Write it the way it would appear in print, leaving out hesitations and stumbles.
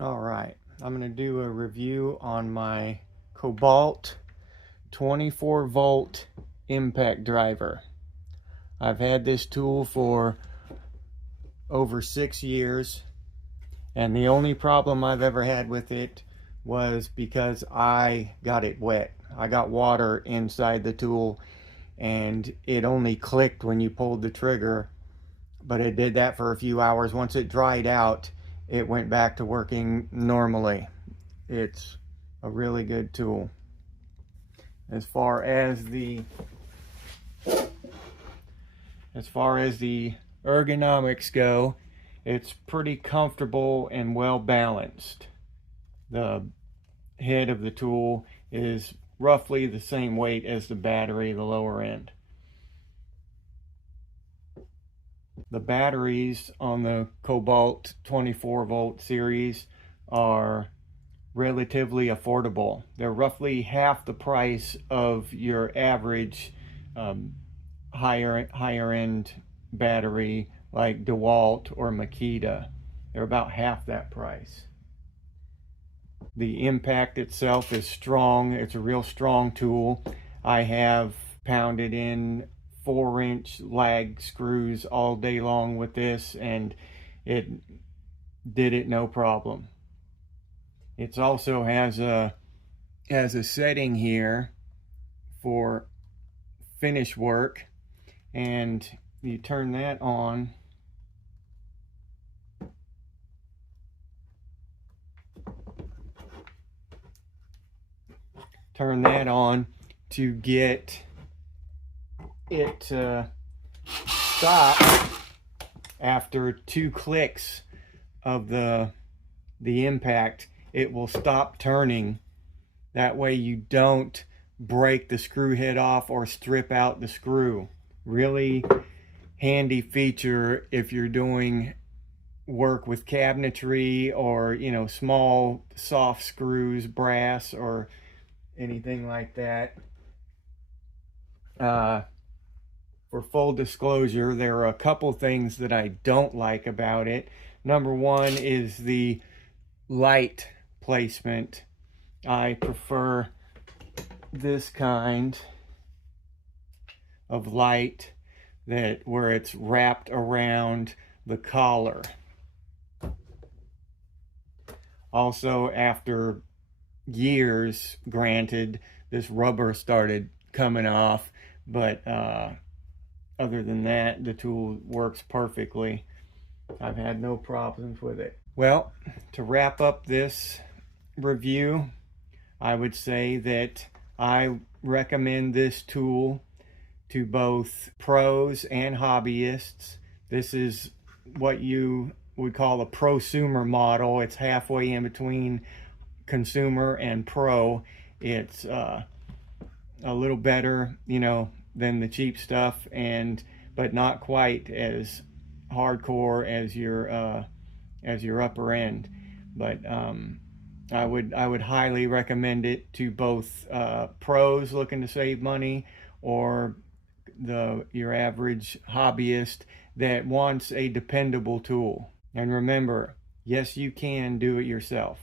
All right, I'm going to do a review on my Kobalt 24 volt impact driver. I've had this tool for over 6 years, and the only problem I've ever had with it was because I got it wet. I got water inside the tool and it only clicked when you pulled the trigger, but it did that for a few hours. Once it dried out, it went back to working normally. It's a really good tool. As far as the ergonomics go, it's pretty comfortable and well balanced. The head of the tool is roughly the same weight as the battery, the lower end. The batteries on the Kobalt 24 volt series are relatively affordable. They're roughly half the price of your average higher end battery like DeWalt or Makita. They're about half that price. The impact itself is strong. It's a real strong tool. I have pounded in 4-inch lag screws all day long with this, and it did it no problem. It also has a setting here for finish work, and you turn that on. Turn that on to get it to stop after 2 clicks of the impact. It will stop turning. That way you don't break the screw head off or strip out the screw. Really handy feature if you're doing work with cabinetry or, small soft screws, brass or anything like that. For full disclosure, there are a couple things that I don't like about it. Number one is the light placement. I prefer this kind of light where it's wrapped around the collar. Also, after years, granted, this rubber started coming off, but other than that, the tool works perfectly. I've had no problems with it. Well, to wrap up this review, I would say that I recommend this tool to both pros and hobbyists. This is what you would call a prosumer model. It's halfway in between consumer and pro. It's a little better, than the cheap stuff, but not quite as hardcore as your upper end. But I would highly recommend it to both pros looking to save money or your average hobbyist that wants a dependable tool. And remember, yes, you can do it yourself.